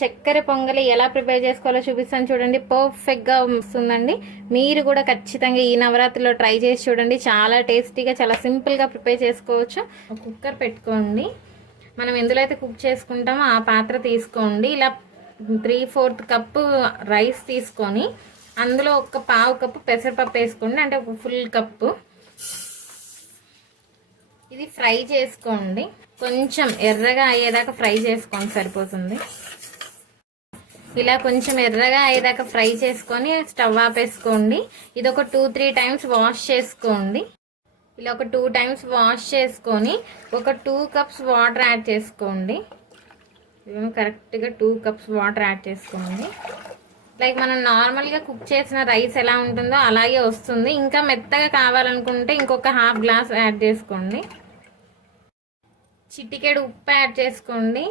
చక్కెర పొంగలి ఎలా ప్రిపేర్ చేసుకోవాలో చూపిస్తాను చూడండి. పర్ఫెక్ట్గా వస్తుందండి. మీరు కూడా ఖచ్చితంగా ఈ నవరాత్రిలో ట్రై చేసి చూడండి. చాలా టేస్టీగా, చాలా సింపుల్గా ప్రిపేర్ చేసుకోవచ్చు. ఒక కుక్కర్ పెట్టుకోండి. మనం ఎందులో అయితే కుక్ చేసుకుంటామో ఆ పాత్ర తీసుకోండి. ఇలా 3/4 కప్పు రైస్ తీసుకొని అందులో ఒక పావు కప్పు పెసరపప్పు వేసుకోండి, అంటే ఒక ఫుల్ కప్పు. ఇది ఫ్రై చేసుకోండి. కొంచెం ఎర్రగా అయ్యేదాకా ఫ్రై చేసుకోండి, సరిపోతుంది. ఇలా కొంచెం ఎర్రగా అయ్యేదాకా ఫ్రై చేసుకొని స్టవ్ ఆపేసుకోండి. ఇది ఒక 2-3 టైమ్స్ వాష్ చేసుకోండి. ఇలా ఒక 2 టైమ్స్ వాష్ చేసుకొని ఒక 2 కప్స్ వాటర్ యాడ్ చేసుకోండి. కరెక్ట్గా 2 కప్స్ వాటర్ యాడ్ చేసుకోండి. లైక్ మనం నార్మల్గా కుక్ చేసిన రైస్ ఎలా ఉంటుందో అలాగే వస్తుంది. ఇంకా మెత్తగా కావాలనుకుంటే ఇంకొక హాఫ్ గ్లాస్ యాడ్ చేసుకోండి. చిటికెడు ఉప్పు యాడ్ చేసుకోండి.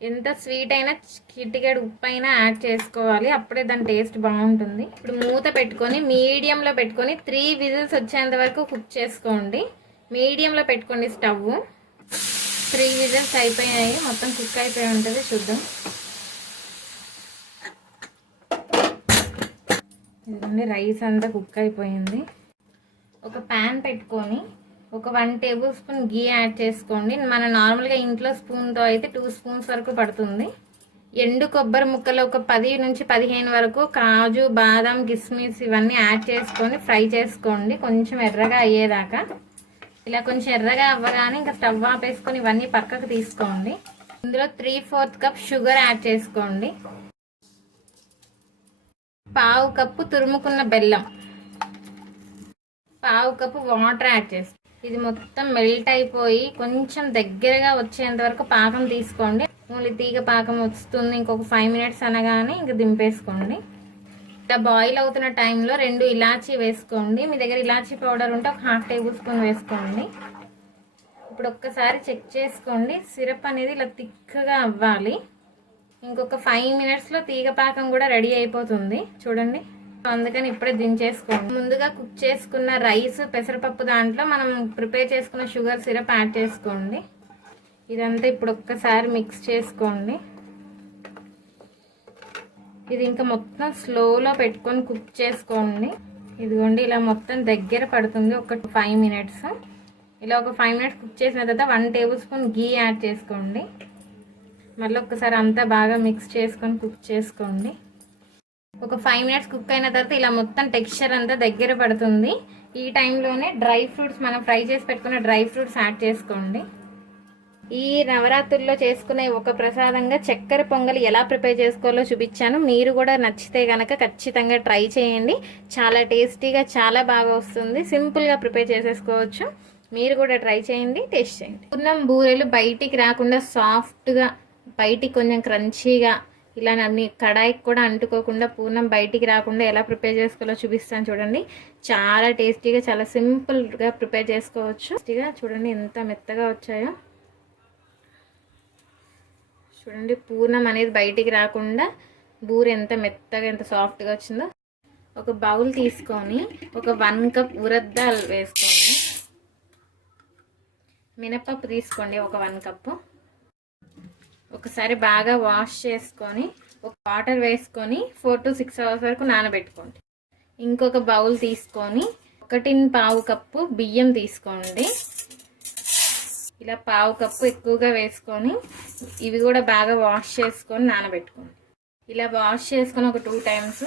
ఎంత స్వీట్ అయినా చిటికెడు ఉప్పు అయినా యాడ్ చేసుకోవాలి, అప్పుడే దాని టేస్ట్ బాగుంటుంది. ఇప్పుడు మూత పెట్టుకొని మీడియంలో పెట్టుకొని 3 విజిల్స్ వచ్చేంత వరకు కుక్ చేసుకోండి. మీడియంలో పెట్టుకోండి స్టవ్. 3 విజిల్స్ అయిపోయాయి, మొత్తం కుక్ అయిపోయి ఉంటుంది. చూద్దాం. ఇదిగోండి, రైస్ అంతా కుక్ అయిపోయింది. ఒక ప్యాన్ పెట్టుకొని ఒక 1 టేబుల్ స్పూన్ గీ యాడ్ చేసుకోండి. మన నార్మల్గా ఇంట్లో స్పూన్తో అయితే 2 స్పూన్స్ వరకు పడుతుంది. ఎండు కొబ్బరి ముక్కలు ఒక 10 నుంచి 15 వరకు, కాజు, బాదం, కిస్మిస్ ఇవన్నీ యాడ్ చేసుకొని ఫ్రై చేసుకోండి కొంచెం ఎర్రగా అయ్యేదాకా. ఇలా కొంచెం ఎర్రగా అవ్వగానే ఇంకా స్టవ్ ఆపేసుకొని ఇవన్నీ పక్కకు తీసుకోండి. ఇందులో 3/4 కప్ షుగర్ యాడ్ చేసుకోండి. పావు కప్పు తురుముకున్న బెల్లం, పావు కప్పు వాటర్ యాడ్ చేసుకోండి. ఇది మొత్తం మెల్ట్ అయిపోయి కొంచెం దగ్గరగా వచ్చేంత వరకు పాకం తీసుకోండి. ఓన్లీ తీగ పాకం వస్తుంది. ఇంకొక 5 మినిట్స్ అనగానే ఇంక దింపేసుకోండి. ఇలా బాయిల్ అవుతున్న టైంలో 2 ఇలాచీ వేసుకోండి. మీ దగ్గర ఇలాచీ పౌడర్ ఉంటే ఒక 1/2 టేబుల్ స్పూన్ వేసుకోండి. ఇప్పుడు ఒక్కసారి చెక్ చేసుకోండి. సిరప్ అనేది ఇలా థిక్గా అవ్వాలి. ఇంకొక 5 మినిట్స్లో తీగ పాకం కూడా రెడీ అయిపోతుంది. చూడండి, అందుకని ఇప్పుడే దించేసుకోండి. ముందుగా కుక్ చేసుకున్న రైస్, పెసరపప్పు దాంట్లో మనం ప్రిపేర్ చేసుకున్న షుగర్ సిరప్ యాడ్ చేసుకోండి. ఇదంతా ఇప్పుడు ఒక్కసారి మిక్స్ చేసుకోండి. ఇది ఇంకా మొత్తం స్లోలో పెట్టుకొని కుక్ చేసుకోండి. ఇదిగోండి, ఇలా మొత్తం దగ్గర పడుతుంది. ఒక 5 మినిట్స్. ఇలా ఒక 5 మినిట్స్ కుక్ చేసిన తర్వాత 1 టేబుల్ స్పూన్ గీ యాడ్ చేసుకోండి. మళ్ళీ ఒక్కసారి అంతా బాగా మిక్స్ చేసుకొని కుక్ చేసుకోండి. ఒక 5 మినిట్స్ కుక్ అయిన తర్వాత ఇలా మొత్తం టెక్స్చర్ అంతా దగ్గర పడుతుంది. ఈ టైంలోనే డ్రై ఫ్రూట్స్, మనం ఫ్రై చేసి పెట్టుకున్న డ్రై ఫ్రూట్స్ యాడ్ చేసుకోండి. ఈ నవరాత్రుల్లో చేసుకునే ఒక ప్రసాదంగా చక్కెర పొంగలి ఎలా ప్రిపేర్ చేసుకోవాలో చూపించాను. మీరు కూడా నచ్చితే కనుక ఖచ్చితంగా ట్రై చేయండి. చాలా టేస్టీగా, చాలా బాగా వస్తుంది. సింపుల్గా ప్రిపేర్ చేసేసుకోవచ్చు. మీరు కూడా ట్రై చేయండి, టేస్ట్ చేయండి. పూర్ణం బూరెలు బయటికి రాకుండా సాఫ్ట్గా, బయటికి కొంచెం క్రంచీగా, ఇలా అన్ని కడాయికి కూడా అంటుకోకుండా పూర్ణం బయటికి రాకుండా ఎలా ప్రిపేర్ చేసుకోవాలో చూపిస్తాను చూడండి. చాలా టేస్టీగా, చాలా సింపుల్గా ప్రిపేర్ చేసుకోవచ్చు. టేస్టీగా చూడండి ఎంత మెత్తగా వచ్చాయో. చూడండి, పూర్ణం అనేది బయటికి రాకుండా బూరె ఎంత మెత్తగా, ఎంత సాఫ్ట్గా వచ్చిందో. ఒక బౌల్ తీసుకొని ఒక 1 కప్ ఉరద్దాలు వేసుకోండి. మినపప్పు తీసుకోండి ఒక 1 కప్పు. ఒకసారి బాగా వాష్ చేసుకొని ఒక వాటర్ వేసుకొని 4 to 6 అవర్స్ వరకు నానబెట్టుకోండి. ఇంకొక బౌల్ తీసుకొని 1.25 కప్పు బియ్యం తీసుకోండి. ఇలా పావు కప్పు ఎక్కువగా వేసుకొని ఇవి కూడా బాగా వాష్ చేసుకొని నానబెట్టుకోండి. ఇలా వాష్ చేసుకొని ఒక 2 టైమ్స్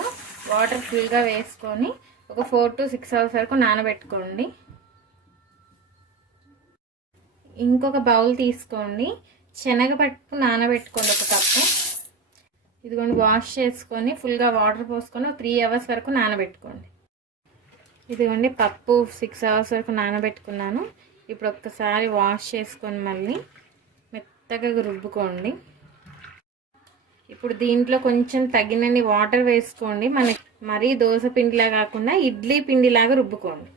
వాటర్ ఫుల్గా వేసుకొని ఒక 4 to 6 అవర్స్ వరకు నానబెట్టుకోండి. ఇంకొక బౌల్ తీసుకోండి, శనగపప్పు నానబెట్టుకోండి ఒక కప్పు. ఇదిగోండి, వాష్ చేసుకొని ఫుల్గా వాటర్ పోసుకొని 3 అవర్స్ వరకు నానబెట్టుకోండి. ఇదిగోండి, పప్పు 6 అవర్స్ వరకు నానబెట్టుకున్నాను. ఇప్పుడు ఒక్కసారి వాష్ చేసుకొని మళ్ళీ మెత్తగా రుబ్బుకోండి. ఇప్పుడు దీంట్లో కొంచెం తగినన్ని వాటర్ వేసుకోండి. మనకి మరీ దోశ పిండిలా కాకుండా ఇడ్లీ పిండిలాగా రుబ్బుకోండి.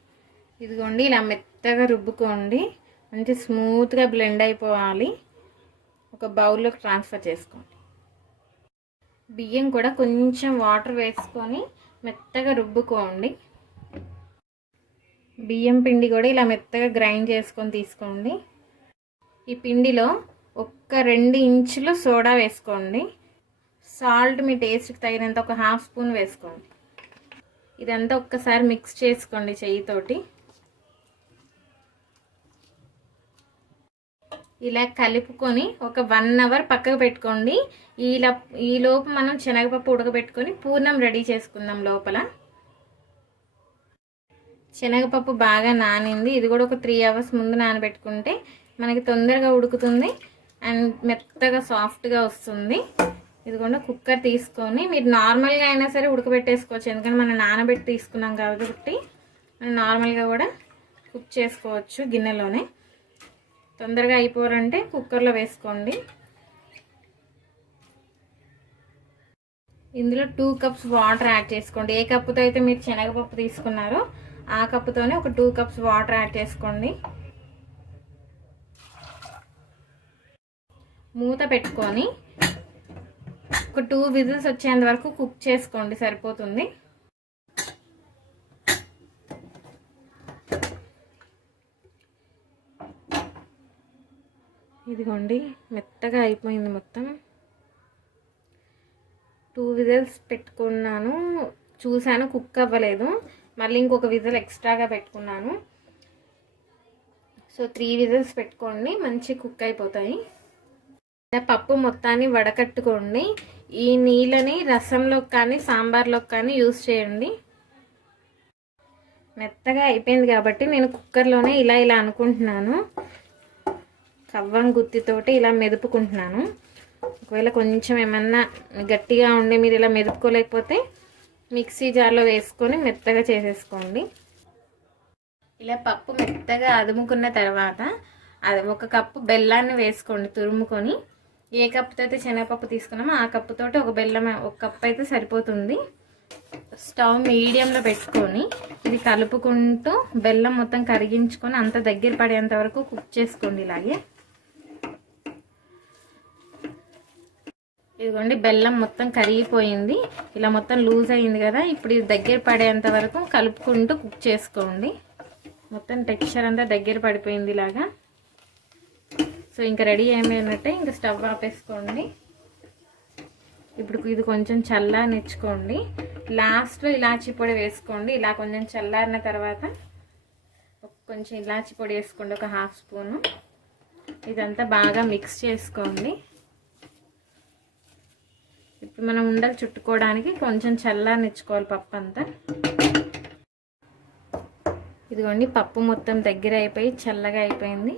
ఇదిగోండి, ఇలా మెత్తగా రుబ్బుకోండి. మంచి స్మూత్గా బ్లెండ్ అయిపోవాలి. ఒక బౌల్లోకి ట్రాన్స్ఫర్ చేసుకోండి. బియ్యం కూడా కొంచెం వాటర్ వేసుకొని మెత్తగా రుబ్బుకోండి. బియ్యం పిండి కూడా ఇలా మెత్తగా గ్రైండ్ చేసుకొని తీసుకోండి. ఈ పిండిలో ఒక్క 2 ఇంచులు సోడా వేసుకోండి. సాల్ట్ మీ టేస్ట్కి తగినంత ఒక 1/2 స్పూన్ వేసుకోండి. ఇదంతా ఒక్కసారి మిక్స్ చేసుకోండి చెయ్యితోటి. ఇలా కలుపుకొని ఒక 1 అవర్ పక్కకు పెట్టుకోండి. ఈలోపు మనం శనగపప్పు ఉడకబెట్టుకొని పూర్ణం రెడీ చేసుకుందాం. లోపల శనగపప్పు బాగా నానింది. ఇది కూడా ఒక 3 అవర్స్ ముందు నానబెట్టుకుంటే మనకి తొందరగా ఉడుకుతుంది అండ్ మెత్తగా సాఫ్ట్గా వస్తుంది. ఇదిగోండి కుక్కర్ తీసుకొని మీరు నార్మల్గా అయినా సరే ఉడకబెట్టేసుకోవచ్చు, ఎందుకంటే మనం నానబెట్టి తీసుకున్నాం కాబట్టి మనం నార్మల్గా కూడా కుక్ చేసుకోవచ్చు. గిన్నెలోనే తొందరగా అయిపోవాలంటే కుక్కర్లో వేసుకోండి. ఇందులో 2 కప్స్ వాటర్ యాడ్ చేసుకోండి. ఏ కప్పుతో అయితే మీరు శనగపప్పు తీసుకున్నారో ఆ కప్పుతోనే ఒక 2 కప్స్ వాటర్ యాడ్ చేసుకోండి. మూత పెట్టుకొని ఒక 2 విజిల్స్ వచ్చేంత వరకు కుక్ చేసుకోండి, సరిపోతుంది. ఇదిగోండి మెత్తగా అయిపోయింది మొత్తం. 2 విజిల్స్ పెట్టుకున్నాను, చూసాను కుక్ అవ్వలేదు, మళ్ళీ ఇంకొక విజిల్ ఎక్స్ట్రాగా పెట్టుకున్నాను. సో 3 విజిల్స్ పెట్టుకోండి, మంచి కుక్ అయిపోతాయి. పప్పు మొత్తాన్ని వడకట్టుకోండి. ఈ నీళ్ళని రసంలోకి కానీ సాంబార్లోకి కానీ యూజ్ చేయండి. మెత్తగా అయిపోయింది కాబట్టి నేను కుక్కర్లోనే ఇలా అనుకుంటున్నాను, కవ్వం గుత్తితోటి ఇలా మెదుపుకుంటున్నాను. ఒకవేళ కొంచెం ఏమన్నా గట్టిగా ఉండి మీరు ఇలా మెదుపుకోలేకపోతే మిక్సీ జార్లో వేసుకొని మెత్తగా చేసేసుకోండి. ఇలా పప్పు మెత్తగా అదుముకున్న తర్వాత అది 1 కప్పు బెల్లాన్ని వేసుకోండి తురుముకొని. ఏ కప్పుతో అయితే శనగపప్పు తీసుకున్నామో ఆ కప్పుతోటి ఒక కప్పు అయితే సరిపోతుంది. స్టవ్ మీడియంలో పెట్టుకొని ఇది కలుపుకుంటూ బెల్లం మొత్తం కరిగించుకొని అంత దగ్గర పడేంత వరకు కుక్ చేసుకోండి. ఇలాగే ఇదిగోండి బెల్లం మొత్తం కరిగిపోయింది, ఇలా మొత్తం లూజ్ అయింది కదా. ఇప్పుడు ఇది దగ్గర పడేంత వరకు కలుపుకుంటూ కుక్ చేసుకోండి. మొత్తం టెక్స్చర్ అంతా దగ్గర పడిపోయింది ఇలాగా. సో ఇంకా రెడీ అయిపోయినట్టే, ఇంకా స్టవ్ ఆపేసుకోండి. ఇప్పుడు ఇది కొంచెం చల్లారనిచ్చుకోండి. లాస్ట్లో ఇలాచీ పొడి వేసుకోండి. ఇలా కొంచెం చల్లారిన తర్వాత కొంచెం ఇలాచీ పొడి వేసుకోండి, ఒక 1/2 స్పూను. ఇదంతా బాగా మిక్స్ చేసుకోండి. ఇప్పుడు మనం ఉండలు చుట్టుకోవడానికి కొంచెం చల్లారనిచ్చుకోవాలి పప్పు అంతా. ఇదిగోండి పప్పు మొత్తం దగ్గర అయిపోయి చల్లగా అయిపోయింది.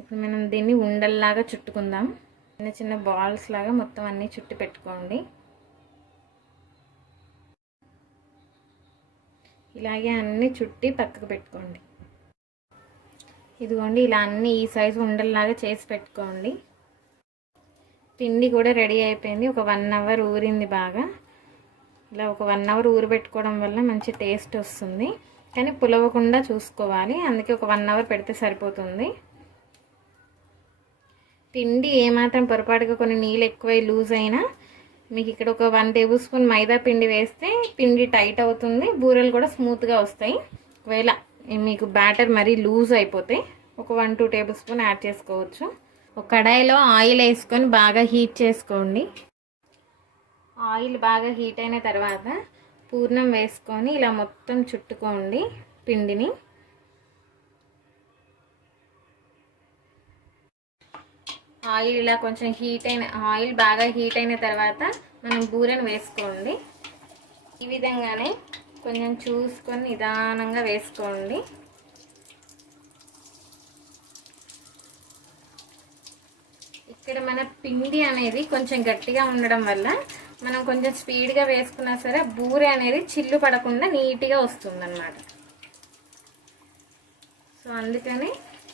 ఇప్పుడు మనం దీన్ని ఉండల్లాగా చుట్టుకుందాం. చిన్న చిన్న బాల్స్ లాగా మొత్తం అన్నీ చుట్టి పెట్టుకోండి. ఇలాగే అన్నీ చుట్టి పక్కకు పెట్టుకోండి. ఇదిగోండి ఇలా అన్నీ ఈ సైజు ఉండల్లాగా చేసి పెట్టుకోండి. పిండి కూడా రెడీ అయిపోయింది. ఒక 1 అవర్ ఊరింది బాగా. ఇలా ఒక 1 అవర్ ఊరబెట్టుకోవడం వల్ల మంచి టేస్ట్ వస్తుంది, కానీ పులవకుండా చూసుకోవాలి. అందుకే ఒక 1 అవర్ పెడితే సరిపోతుంది. పిండి ఏమాత్రం పొరపాటుగా కొన్ని నీళ్ళు ఎక్కువై లూజ్ అయినా మీకు ఇక్కడ ఒక 1 టేబుల్ స్పూన్ మైదా పిండి వేస్తే పిండి టైట్ అవుతుంది, బూరెలు కూడా స్మూత్గా వస్తాయి. ఒకవేళ మీకు బ్యాటర్ మరీ లూజ్ అయిపోతే ఒక 1-2 టేబుల్ స్పూన్ యాడ్ చేసుకోవచ్చు. ఒక కడాయిలో ఆయిల్ వేసుకొని బాగా హీట్ చేసుకోండి. ఆయిల్ బాగా హీట్ అయిన తర్వాత పూర్ణం వేసుకొని ఇలా మొత్తం చుట్టుకోండి పిండిని. ఆయిల్ ఇలా కొంచెం ఆయిల్ బాగా హీట్ అయిన తర్వాత మనం బూరెను వేసుకోండి. ఈ విధంగానే కొంచెం చూసుకొని నిదానంగా వేసుకోండి. ఇక్కడ మన పిండి అనేది కొంచెం గట్టిగా ఉండడం వల్ల మనం కొంచెం స్పీడ్గా వేసుకున్నా సరే బూరె అనేది చిల్లు పడకుండా నీట్గా వస్తుంది అన్నమాట. సో అందుకని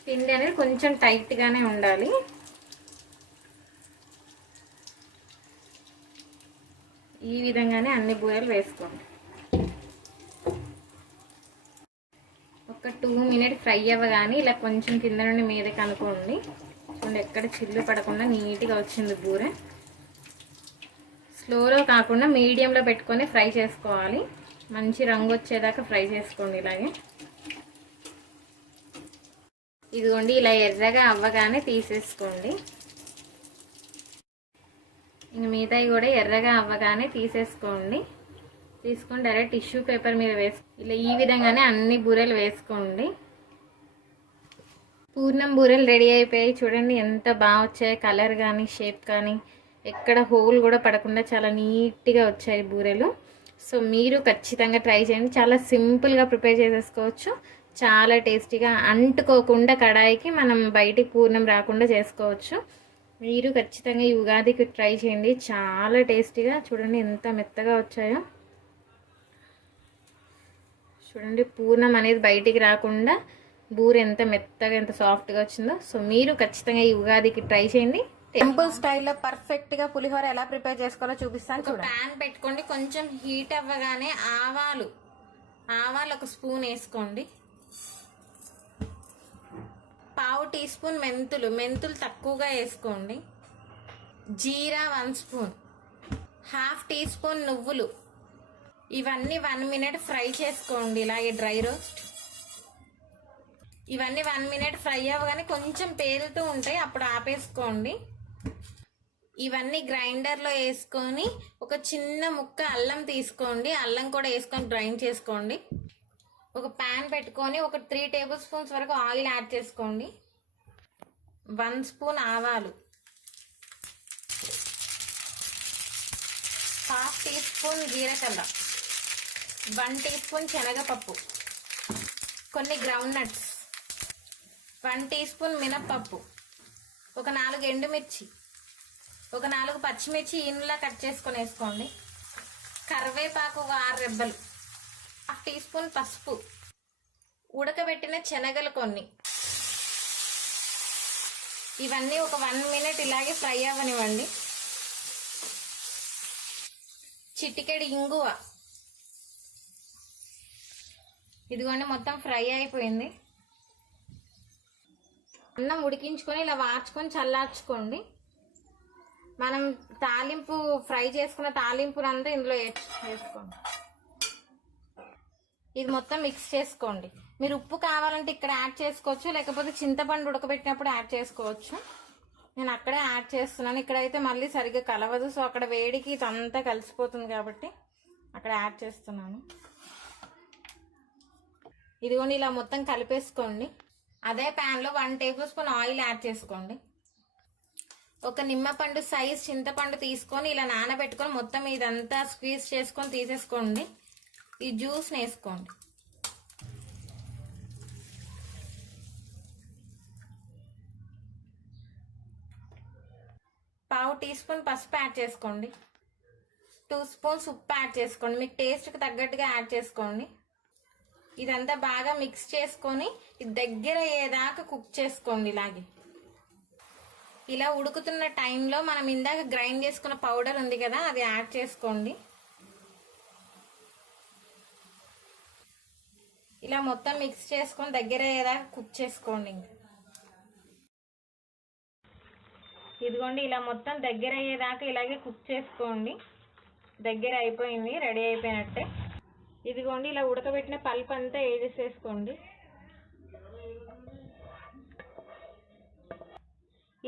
పిండి అనేది కొంచెం టైట్గానే ఉండాలి. ఈ విధంగానే అన్ని బూరెలు వేసుకోండి. ఒక 2 మినిట్స్ ఫ్రై అవ్వగానే ఇలా కొంచెం కింద నుండి మీదకి అనుకోండి. చూడండి ఎక్కడ చిల్లు పడకుండా నీట్గా వచ్చింది బూరె. స్లోలో కాకుండా మీడియంలో పెట్టుకొని ఫ్రై చేసుకోవాలి. మంచి రంగు వచ్చేదాకా ఫ్రై చేసుకోండి ఇలాగే. ఇదిగోండి ఇలా ఎర్రగా అవ్వగానే తీసేసుకోండి. ఇంక మిగతాయి కూడా ఎర్రగా అవ్వగానే తీసేసుకోండి. తీసుకొని డైరెక్ట్ టిష్యూ పేపర్ మీద ఇలా ఈ విధంగానే అన్ని బూరెలు వేసుకోండి. పూర్ణం బూరెలు రెడీ అయిపోయాయి. చూడండి ఎంత బాగా వచ్చాయి, కలర్ కానీ షేప్ కానీ ఎక్కడ హోల్ కూడా పడకుండా చాలా నీట్గా వచ్చాయి బూరెలు. సో మీరు ఖచ్చితంగా ట్రై చేయండి. చాలా సింపుల్గా ప్రిపేర్ చేసేసుకోవచ్చు. చాలా టేస్టీగా అంటుకోకుండా కడాయికి మనం బయటికి పూర్ణం రాకుండా చేసుకోవచ్చు. మీరు ఖచ్చితంగా ఈ ఉగాదికి ట్రై చేయండి. చాలా టేస్టీగా చూడండి ఎంత మెత్తగా వచ్చాయో. చూడండి పూర్ణం అనేది బయటికి రాకుండా బూరె ఎంత మెత్తగా ఎంత సాఫ్ట్గా వచ్చిందో. సో మీరు ఖచ్చితంగా ఈ ఉగాదికి ట్రై చేయండి. టెంపుల్ స్టైల్లో పర్ఫెక్ట్గా పులిహోర ఎలా ప్రిపేర్ చేసుకోవాలో చూపిస్తాను. చూడండి, ప్యాన్ పెట్టుకోండి. కొంచెం హీట్ అవ్వగానే ఆవాలు ఒక స్పూన్ వేసుకోండి. పావు టీ స్పూన్ మెంతులు తక్కువగా వేసుకోండి. జీరా 1 స్పూన్, హాఫ్ టీ స్పూన్ నువ్వులు. ఇవన్నీ 1 మినిట్ ఫ్రై చేసుకోండి. ఇలాగే డ్రై రోస్ట్. ఇవన్నీ 1 మినిట్ ఫ్రై అవ్వగానే కొంచెం పేలుతూ ఉంటాయి, అప్పుడు ఆపేసుకోండి. ఇవన్నీ గ్రైండర్లో వేసుకొని ఒక చిన్న ముక్క అల్లం తీసుకోండి. అల్లం కూడా వేసుకొని గ్రైండ్ చేసుకోండి. ఒక ప్యాన్ పెట్టుకొని ఒక 3 టేబుల్ స్పూన్స్ వరకు ఆయిల్ యాడ్ చేసుకోండి. 1 స్పూన్ ఆవాలు, హాఫ్ టీ స్పూన్ జీలకర్ర, 1 టీ స్పూన్ శనగపప్పు, కొన్ని గ్రౌండ్ నట్స్, 1 టీ స్పూన్ మినప్పప్పు, ఒక 4 ఎండుమిర్చి, ఒక 4 పచ్చిమిర్చి ఇందులో కట్ చేసుకొని వేసుకోండి. కరివేపాకు ఒక 6 రెబ్బలు, హాఫ్ టీ స్పూన్ పసుపు, ఉడకబెట్టిన శనగలు కొన్ని. ఇవన్నీ ఒక 1 మినిట్ ఇలాగే ఫ్రై అవ్వనివ్వండి. చిటికెడు ఇంగువ. ఇదిగోండి మొత్తం ఫ్రై అయిపోయింది. అన్నం ఉడికించుకొని ఇలా వార్చుకొని చల్లార్చుకోండి. మనం తాలింపు ఫ్రై చేసుకున్న తాలింపునంతా ఇందులో వేసుకోండి. ఇది మొత్తం మిక్స్ చేసుకోండి. మీరు ఉప్పు కావాలంటే ఇక్కడ యాడ్ చేసుకోవచ్చు, లేకపోతే చింతపండు ఉడకబెట్టినప్పుడు యాడ్ చేసుకోవచ్చు. నేను అక్కడే యాడ్ చేస్తున్నాను. ఇక్కడైతే మళ్ళీ సరిగ్గా కలవదు, సో అక్కడ వేడికి ఇదంతా కలిసిపోతుంది కాబట్టి అక్కడ యాడ్ చేస్తున్నాను. ఇదిగోండి ఇలా మొత్తం కలిపేసుకోండి. అదే ప్యాన్లో 1 టేబుల్ స్పూన్ ఆయిల్ యాడ్ చేసుకోండి. ఒక నిమ్మపండు సైజ్ చింతపండు తీసుకొని ఇలా నానబెట్టుకొని మొత్తం ఇదంతా స్క్వీజ్ చేసుకొని తీసేసుకోండి. ఈ జ్యూస్ని వేసుకోండి. పావు టీ స్పూన్ పసుపు యాడ్ చేసుకోండి. 2 స్పూన్స్ ఉప్పు యాడ్ చేసుకోండి. మీకు టేస్ట్కి తగ్గట్టుగా యాడ్ చేసుకోండి. ఇదంతా బాగా మిక్స్ చేసుకొని ఇది దగ్గర అయ్యేదాకా కుక్ చేసుకోండి. ఇలాగే ఇలా ఉడుకుతున్న టైంలో మనం ఇందాక గ్రైండ్ చేసుకున్న పౌడర్ ఉంది కదా, అది యాడ్ చేసుకోండి. ఇలా మొత్తం మిక్స్ చేసుకొని దగ్గర అయ్యేదాకా కుక్ చేసుకోండి. ఇదిగోండి ఇలా మొత్తం దగ్గర అయ్యేదాకా ఇలాగే కుక్ చేసుకోండి. దగ్గర అయిపోయింది, రెడీ అయిపోయినట్టే. ఇదిగోండి ఇలా ఉడకబెట్టిన పల్ప్ అంతా వేసేసుకోండి.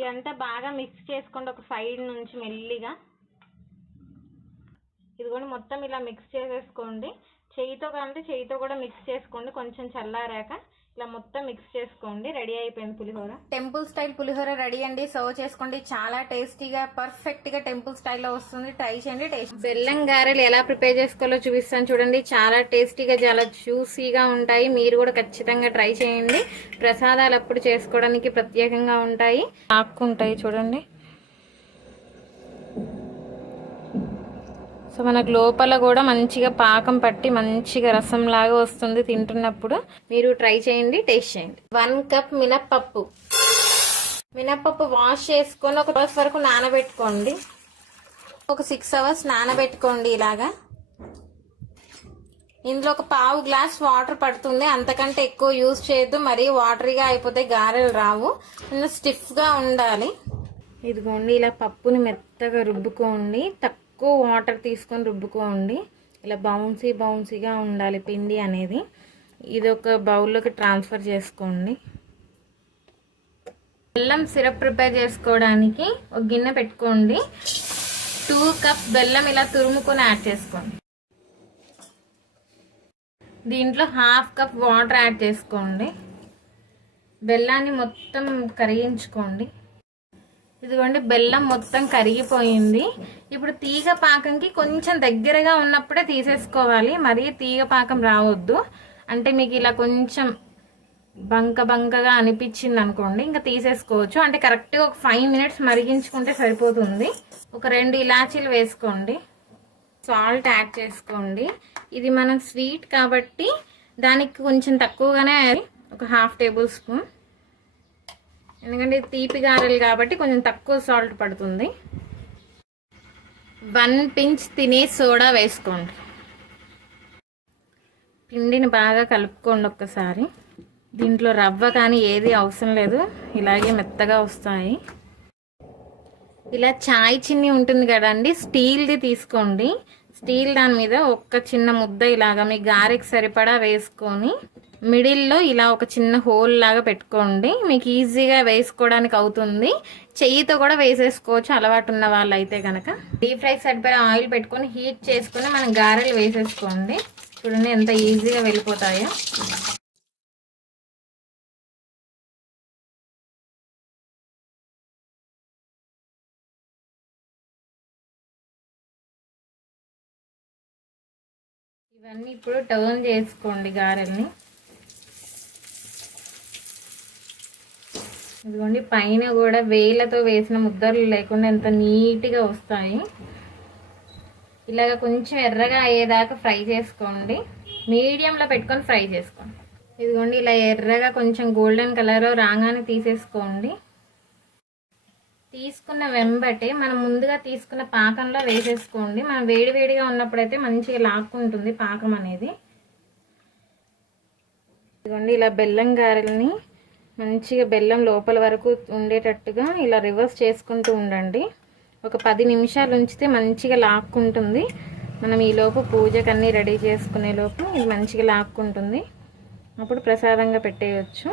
ఇదంతా బాగా మిక్స్ చేసుకోండి ఒక సైడ్ నుంచి మెల్లిగా. ఇదిగోండి మొత్తం ఇలా మిక్స్ చేసేసుకోండి. చేయితో కూడా మిక్స్ చేసుకోండి. కొంచెం చల్లారాక ఇలా మొత్తం మిక్స్ చేసుకోండి. రెడీ అయిపోయింది పులిహోర. టెంపుల్ స్టైల్ పులిహోర రెడీ అండి. సర్వ్ చేసుకోండి. చాలా టేస్టీగా పర్ఫెక్ట్గా టెంపుల్ స్టైల్లో వస్తుంది. ట్రై చేయండి. బెల్లం గారెలు ఎలా ప్రిపేర్ చేసుకోవాలో చూపిస్తాను చూడండి. చాలా టేస్టీగా చాలా జ్యూసీగా ఉంటాయి. మీరు కూడా ఖచ్చితంగా ట్రై చేయండి. ప్రసాదాలు అప్పుడు చేసుకోవడానికి ప్రత్యేకంగా ఉంటాయి. ఆక్కుంటాయి చూడండి. సో మనకు లోపల కూడా మంచిగా పాకం పట్టి మంచిగా రసంలాగా వస్తుంది తింటున్నప్పుడు. మీరు ట్రై చేయండి, టేస్ట్ చేయండి. 1 కప్ మినప్పప్పు వాష్ చేసుకొని ఒక 1 hours వరకు నానబెట్టుకోండి. ఒక 6 hours నానబెట్టుకోండి ఇలాగా. ఇందులో ఒక పావు గ్లాస్ వాటర్ పడుతుంది. అంతకంటే ఎక్కువ యూజ్ చేయొద్దు, మరీ వాటరీగా అయిపోతే గారెలు రావు. స్టిఫ్గా ఉండాలి. ఇదిగోండి ఇలా పప్పుని మెత్తగా రుబ్బుకోండి. ఎక్కువ వాటర్ తీసుకొని రుబ్బుకోండి. ఇలా బౌన్సీగా ఉండాలి పిండి అనేది. ఇది ఒక బౌల్లోకి ట్రాన్స్ఫర్ చేసుకోండి. బెల్లం సిరప్ ప్రిపేర్ చేసుకోవడానికి ఒక గిన్నె పెట్టుకోండి. 2 కప్స్ బెల్లం ఇలా తురుముకొని యాడ్ చేసుకోండి. దీంట్లో 1/2 కప్ వాటర్ యాడ్ చేసుకోండి. బెల్లాన్ని మొత్తం కరిగించుకోండి. ఇదిగోండి బెల్లం మొత్తం కరిగిపోయింది. ఇప్పుడు తీగ పాకంకి కొంచెం దగ్గరగా ఉన్నప్పుడే తీసేసుకోవాలి, మరీ తీగ పాకం రావద్దు. అంటే మీకు ఇలా కొంచెం బంకగా అనిపించింది అనుకోండి, ఇంకా తీసేసుకోవచ్చు. అంటే కరెక్ట్గా ఒక 5 మినిట్స్ మరిగించుకుంటే సరిపోతుంది. ఒక 2 ఇలాచీలు వేసుకోండి. సాల్ట్ యాడ్ చేసుకోండి. ఇది మనం స్వీట్ కాబట్టి దానికి కొంచెం తక్కువగానే, ఒక 1/2 టేబుల్ స్పూన్. ఎందుకంటే తీపి గారెలు కాబట్టి కొంచెం తక్కువ సాల్ట్ పడుతుంది. 1 పించ్ తినే సోడా వేసుకోండి. పిండిని బాగా కలుపుకోండి ఒక్కసారి. దీంట్లో రవ్వ కానీ ఏది అవసరం లేదు, ఇలాగే మెత్తగా వస్తాయి. ఇలా చాయ్ చిన్ని ఉంటుంది కదండి, స్టీల్ది తీసుకోండి. స్టీల్ దాని మీద ఒక చిన్న ముద్ద ఇలాగా మీ గారెకి సరిపడా వేసుకొని మిడిల్లో ఇలా ఒక చిన్న హోల్ లాగా పెట్టుకోండి. మీకు ఈజీగా వేసుకోవడానికి అవుతుంది. చెయ్యితో కూడా వేసేసుకోవచ్చు అలవాటు ఉన్న వాళ్ళు అయితే కనుక. డీప్ ఫ్రై సరిపడా ఆయిల్ పెట్టుకొని హీట్ చేసుకుని మనం గారెలు వేసేసుకోండి. చూడండి ఎంత ఈజీగా వెళ్ళిపోతాయో. ఇవన్నీ ఇప్పుడు టర్న్ చేసుకోండి గారెల్ని. ఇదిగోండి పైన కూడా వేళ్ళతో వేసిన ముద్దలు లేకుండా ఎంత నీట్గా వస్తాయి. ఇలాగ కొంచెం ఎర్రగా అయ్యేదాకా ఫ్రై చేసుకోండి. మీడియంలో పెట్టుకొని ఫ్రై చేసుకోండి. ఇదిగోండి ఇలా ఎర్రగా కొంచెం గోల్డెన్ కలర్ రాగానే తీసేసుకోండి. తీసుకున్న వెంబటే మనం ముందుగా తీసుకున్న పాకంలో వేసేసుకోండి. మనం వేడివేడిగా ఉన్నప్పుడైతే మంచిగా లాక్కుంటుంది పాకం అనేది. ఇదిగోండి ఇలా బెల్లం గారెల్ని మంచిగా బెల్లం లోపల వరకు ఉండేటట్టుగా ఇలా రివర్స్ చేసుకుంటూ ఉండండి. ఒక 10 నిమిషాలు ఉంచితే మంచిగా లాక్కుంటుంది. మనం ఈలోపు పూజకు అన్నీ రెడీ చేసుకునే లోపు ఇది మంచిగా లాక్కుంటుంది. అప్పుడు ప్రసాదంగా పెట్టేయచ్చు.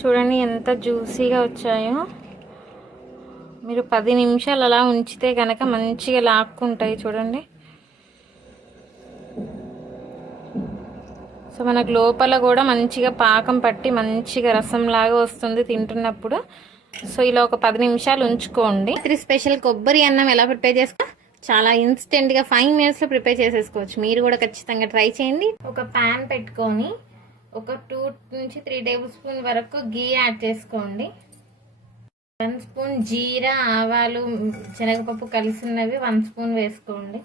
చూడండి ఎంత జ్యూసీగా వచ్చాయో. మీరు 10 నిమిషాలు అలా ఉంచితే కనుక మంచిగా లాక్కుంటాయి చూడండి. సో మనకు లోపల కూడా మంచిగా పాకం పట్టి మంచిగా రసంలాగా వస్తుంది తింటున్నప్పుడు. సో ఇలా ఒక 10 నిమిషాలు ఉంచుకోండి. స్పెషల్ కొబ్బరి అన్నం ఎలా ప్రిపేర్ చేసుకో, చాలా ఇన్స్టెంట్గా 5 మినిట్స్లో ప్రిపేర్ చేసేసుకోవచ్చు. మీరు కూడా ఖచ్చితంగా ట్రై చేయండి. ఒక ప్యాన్ పెట్టుకొని ఒక 2 నుంచి 3 టేబుల్ స్పూన్ వరకు గీ యాడ్ చేసుకోండి. 1 స్పూన్ జీరా, ఆవాలు, శనగపప్పు కలిసినవి 1 స్పూన్ వేసుకోండి.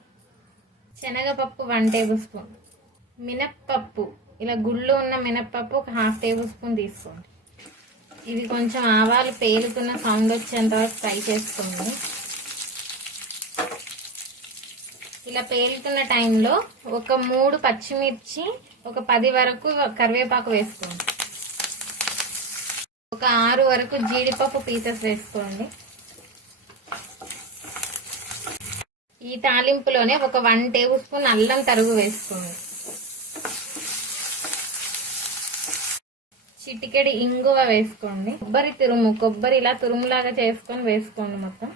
శనగపప్పు 1 టేబుల్ స్పూన్. మినప్పప్పు ఇలా గుళ్ళు ఉన్న మినప్పప్పు ఒక 1/2 టేబుల్ స్పూన్ తీసుకోండి. ఇవి కొంచెం ఆవాలు పేలుతున్న సౌండ్ వచ్చేంత వరకు ఫ్రై చేసుకోండి. ఇలా పేలుతున్న టైంలో ఒక 3 పచ్చిమిర్చి, ఒక 10 వరకు కరివేపాకు వేసుకోండి. ఒక 6 వరకు జీడిపప్పు పీసెస్ వేసుకోండి. ఈ తాలింపులోనే ఒక 1 టేబుల్ స్పూన్ అల్లం తరుగు వేసుకోండి. చిటికెడి ఇంగువ వేసుకోండి. కొబ్బరి ఇలా తురుములాగా చేసుకొని వేసుకోండి మొత్తం.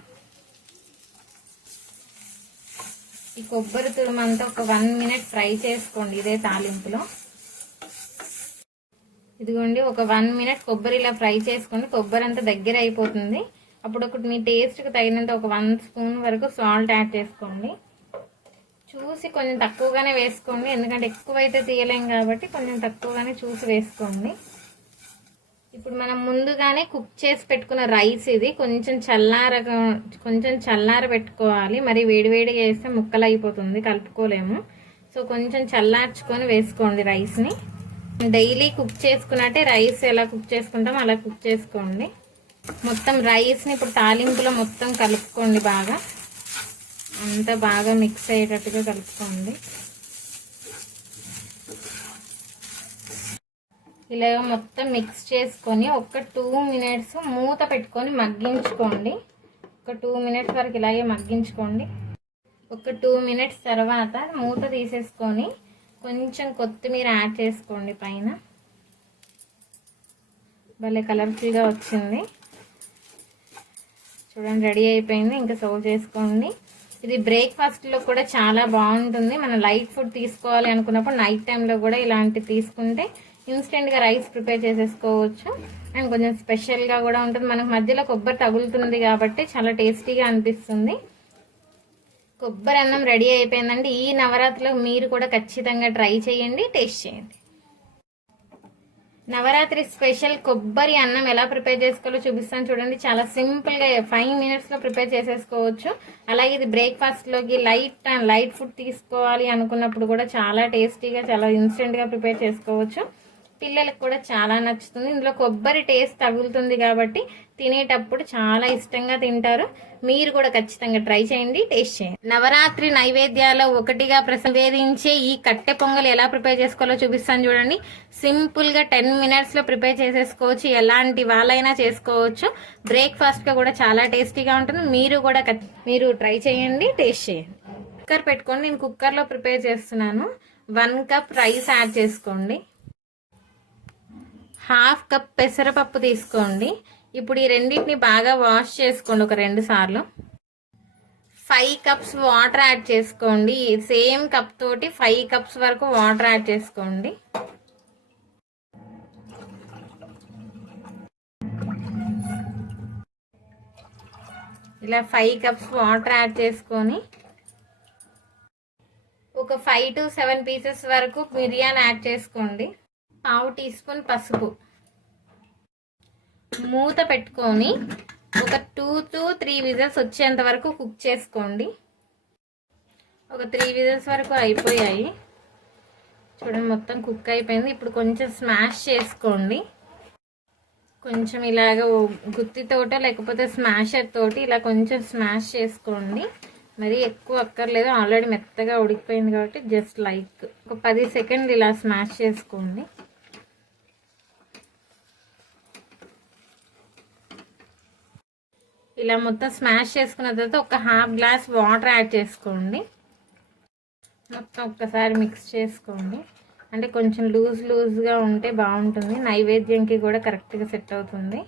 ఈ కొబ్బరి తురుము అంతా ఒక 1 మినిట్ ఫ్రై చేసుకోండి ఇదే తాలింపులో. ఇదిగోండి ఒక 1 మినిట్ కొబ్బరి ఇలా ఫ్రై చేసుకోండి. కొబ్బరి అంతా దగ్గర అయిపోతుంది. అప్పుడు ఒకటి మీ టేస్ట్కి తగినంత ఒక 1 స్పూన్ వరకు సాల్ట్ యాడ్ చేసుకోండి. చూసి కొంచెం తక్కువగానే వేసుకోండి, ఎందుకంటే ఎక్కువైతే తీయలేం కాబట్టి కొంచెం తక్కువగానే చూసి వేసుకోండి. ఇప్పుడు మనం ముందుగానే కుక్ చేసి పెట్టుకున్న రైస్ ఇది కొంచెం చల్లార పెట్టుకోవాలి. మరి వేడివేడిగా వేస్తే ముక్కలు అయిపోతుంది, కలుపుకోలేము. సో కొంచెం చల్లార్చుకొని వేసుకోండి రైస్ని. డైలీ కుక్ చేసుకున్నట్టే రైస్ ఎలా కుక్ చేసుకుంటామో అలా కుక్ చేసుకోండి. మొత్తం రైస్ని ఇప్పుడు తాలింపులో మొత్తం కలుపుకోండి. అంతా బాగా మిక్స్ అయ్యేటట్టుగా కలుపుకోండి. ఇలా మొత్తం మిక్స్ చేసుకొని ఒక 2 మినిట్స్ మూత పెట్టుకొని మగ్గించుకోండి. ఒక 2 మినిట్స్ వరకు ఇలాగే మగ్గించుకోండి. ఒక 2 మినిట్స్ తర్వాత మూత తీసేసుకొని కొంచెం కొత్తిమీర యాడ్ చేసుకోండి పైన. భలే కలర్ఫుల్గా వచ్చింది చూడండి రెడీ అయిపోయింది, ఇంకా సర్వ్ చేసుకోండి. ఇది బ్రేక్ఫాస్ట్లో కూడా చాలా బాగుంటుంది. మనం లైట్ ఫుడ్ తీసుకోవాలి అనుకున్నప్పుడు నైట్ టైంలో కూడా ఇలాంటివి తీసుకుంటే ఇన్స్టెంట్గా రైస్ ప్రిపేర్ చేసేసుకోవచ్చు. అండ్ కొంచెం స్పెషల్గా కూడా ఉంటుంది. మనకు మధ్యలో కొబ్బరి తగులుతుంది కాబట్టి చాలా టేస్టీగా అనిపిస్తుంది. కొబ్బరి అన్నం రెడీ అయిపోయిందండి. ఈ నవరాత్రిలో మీరు కూడా ఖచ్చితంగా ట్రై చేయండి, టేస్ట్ చేయండి. నవరాత్రి స్పెషల్ కొబ్బరి అన్నం ఎలా ప్రిపేర్ చేసుకోవాలో చూపిస్తాను చూడండి. చాలా సింపుల్గా 5 minutesలో ప్రిపేర్ చేసేసుకోవచ్చు. అలాగే ఇది బ్రేక్ఫాస్ట్లోకి లైట్ ఫుడ్ తీసుకోవాలి అనుకున్నప్పుడు కూడా చాలా టేస్టీగా, చాలా ఇన్స్టెంట్గా ప్రిపేర్ చేసుకోవచ్చు. పిల్లలకు కూడా చాలా నచ్చుతుంది. ఇందులో కొబ్బరి టేస్ట్ తగులుతుంది కాబట్టి తినేటప్పుడు చాలా ఇష్టంగా తింటారు. మీరు కూడా ఖచ్చితంగా ట్రై చేయండి, టేస్ట్ చేయండి. నవరాత్రి నైవేద్యాల్లో ఒకటిగా నివేదించే ఈ కట్టె పొంగల్ ఎలా ప్రిపేర్ చేసుకోవాలో చూపిస్తాను చూడండి. సింపుల్గా 10 minutesలో ప్రిపేర్ చేసేసుకోవచ్చు. ఎలాంటి వాళ్ళైనా చేసుకోవచ్చు. బ్రేక్ఫాస్ట్గా కూడా చాలా టేస్టీగా ఉంటుంది. మీరు ట్రై చేయండి, టేస్ట్ చేయండి. కుక్కర్ పెట్టుకోండి. నేను కుక్కర్లో ప్రిపేర్ చేస్తున్నాను. 1 cup రైస్ యాడ్ చేసుకోండి. 1/2 cup పెసరపప్పు తీసుకోండి. ఇప్పుడు ఈ రెండింటిని బాగా వాష్ చేసుకోండి ఒక 2 సార్లు. 5 cups వాటర్ యాడ్ చేసుకోండి. సేమ్ కప్ తోటి 5 cups వరకు వాటర్ యాడ్ చేసుకోండి. ఇలా 5 cups వాటర్ యాడ్ చేసుకొని ఒక 5 to 7 pieces వరకు మిరియాలు యాడ్ చేసుకోండి. 1/2 teaspoon పసుపు. మూత పెట్టుకొని ఒక 2 to 3 whistles వచ్చేంత వరకు కుక్ చేసుకోండి. ఒక 3 whistles వరకు అయిపోయాయి చూడండి, మొత్తం కుక్ అయిపోయింది. ఇప్పుడు కొంచెం స్మాష్ చేసుకోండి. కొంచెం ఇలాగ గుత్తితోట లేకపోతే స్మాషర్ తోటి ఇలా కొంచెం స్మాష్ చేసుకోండి. మరి ఎక్కువ అక్కర్లేదు, ఆల్రెడీ మెత్తగా ఉడికిపోయింది కాబట్టి జస్ట్ లైక్ ఒక 10 seconds ఇలా స్మాష్ చేసుకోండి. ఇలా మొత్తం స్మాష్ చేసుకున్న తర్వాత ఒక 1/2 glass వాటర్ యాడ్ చేసుకోండి. మొత్తం ఒక్కసారి మిక్స్ చేసుకోండి. అంటే కొంచెం లూజ్గా ఉంటే బాగుంటుంది. నైవేద్యంకి కూడా కరెక్ట్గా సెట్ అవుతుంది.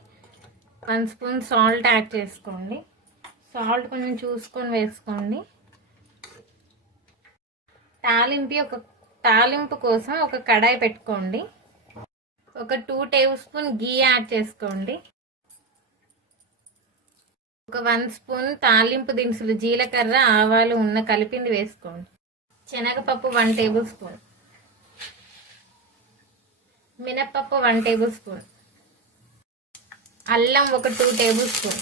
1 spoon సాల్ట్ యాడ్ చేసుకోండి. సాల్ట్ కొంచెం చూసుకొని వేసుకోండి. తాలింపు కోసం ఒక కడాయి పెట్టుకోండి. ఒక 2 tablespoon గీ యాడ్ చేసుకోండి. ఒక 1 spoon తాలింపు దినుసులు జీలకర్ర, ఆవాలు ఉన్న కలిపింది వేసుకోండి. శనగపప్పు 1 tablespoon, మినప్పప్పు 1 tablespoon, అల్లం ఒక 2 tablespoon,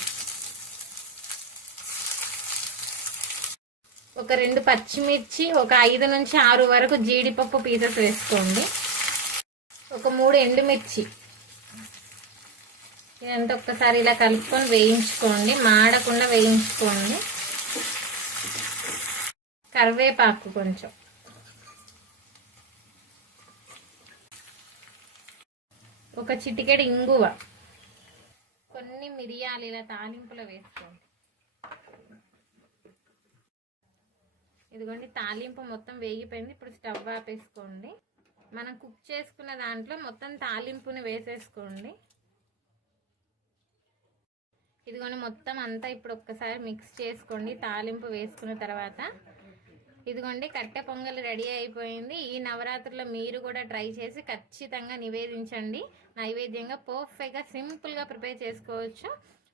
ఒక 2 పచ్చిమిర్చి, ఒక 5 నుంచి 6 వరకు జీడిపప్పు పీసెస్ వేసుకోండి. ఒక 3 ఎండుమిర్చి. ఇదంతా ఒక్కసారి ఇలా కలుపుకొని వేయించుకోండి, మాడకుండా వేయించుకోండి. కరివేపాకు కొంచెం, ఒక చిటికెడు ఇంగువ, కొన్ని మిరియాలు ఇలా తాలింపులో వేసుకోండి. ఇదిగోండి తాలింపు మొత్తం వేగిపోయింది. ఇప్పుడు స్టవ్ ఆపేసుకోండి. మనం కుక్ చేసుకున్న దాంట్లో మొత్తం తాలింపుని వేసేసుకోండి. ఇదిగోండి మొత్తం అంతా ఇప్పుడు ఒక్కసారి మిక్స్ చేసుకోండి తాలింపు వేసుకున్న తర్వాత. ఇదిగోండి కట్టె పొంగల్ రెడీ అయిపోయింది. ఈ నవరాత్రుల్లో మీరు కూడా ట్రై చేసి ఖచ్చితంగా నివేదించండి. నైవేద్యంగా పర్ఫెక్ట్గా సింపుల్గా ప్రిపేర్ చేసుకోవచ్చు.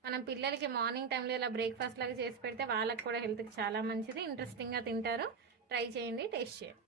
మనం పిల్లలకి మార్నింగ్ టైంలో ఇలా బ్రేక్ఫాస్ట్ లాగా చేసి పెడితే వాళ్ళకి కూడా హెల్త్కి చాలా మంచిది, ఇంట్రెస్టింగ్గా తింటారు. ట్రై చేయండి, టేస్ట్ చేయండి.